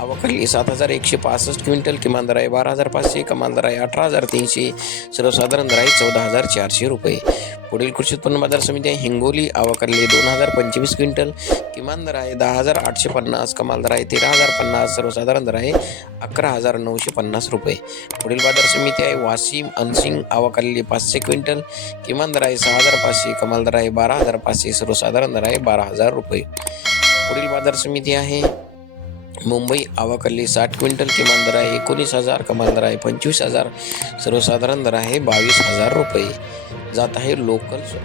अवकाली सात हजार एकशे पासष्ट क्विंटल किमान दर आहे बारा हजार पाचशे कमाल दर आहे अठरा हजार तीनशे सर्वसाधारण दर आहे चौदा हजार चारशे रुपये. पुढील कृषी उत्पन्न बाजार समिती आहे हिंगोली अवकाली दोन हजार पंचवीस क्विंटल किमान दर आहे दहा हजार आठशे पन्नास कमाल दर आहे तेरा हजार पन्नास सर्वसाधारण दर आहे अकरा हजार नऊशे पन्नास रुपये. पुढील बाजार समिती आहे वाशिम अनसिंग अवकाली पाचशे क्विंटल किमान दर आहे सहा हजार पाचशे कमाल दर आहे बारा हजार पाचशे सर्वसाधारण दर आहे बारा हजार रुपये. पुढील बाजार समिती आहे मुंबई आवाकल्ली साठ क्विंटल किमान दर आहे एकोणीस हजार कमान दर आहे पंचवीस हजार सर्वसाधारण दर आहे बावीस हजार रुपये. जात आहे लोकल